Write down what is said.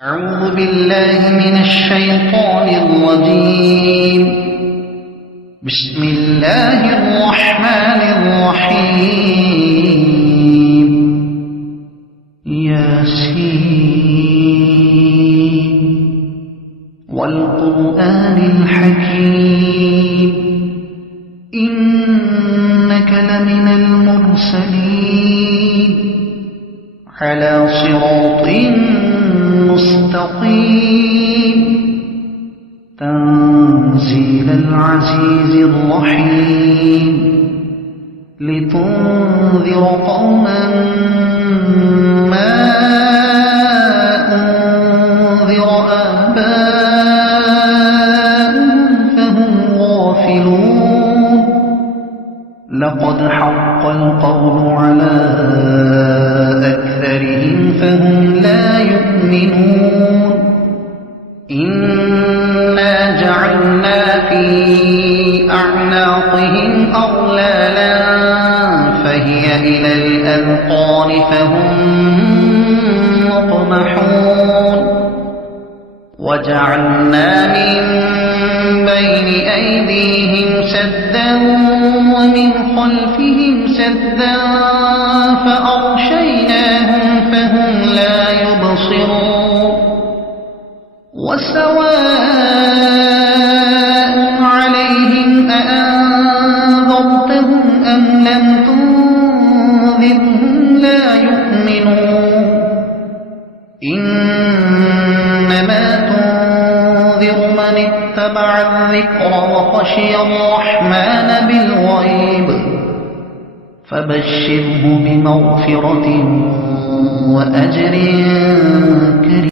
أعوذ بالله من الشيطان الرجيم. بسم الله الرحمن الرحيم. ياسين والقرآن الحكيم إنك لمن المرسلين على صراط مستقيم تنزيل العزيز الرحيم لتنذر قوما ما أنذر آباؤهم فهم غافلون. لقد حق القول على أكثرهم فهم لا يؤمنون. إنا جعلنا في أعناقهم أغلالا فهي إلى الأذقان فهم مقمحون. وجعلنا من بين أيديهم سدا ومن خلفهم سدا فأغشيناهم فهم لا يبصرون. وسواء عليهم أأنذرتهم أم لم تنذرهم لا يؤمنون. إنما تنذر من اتبع الذكر وخشي الرحمن بالغيب فبشره بمغفرة وأجر كريم.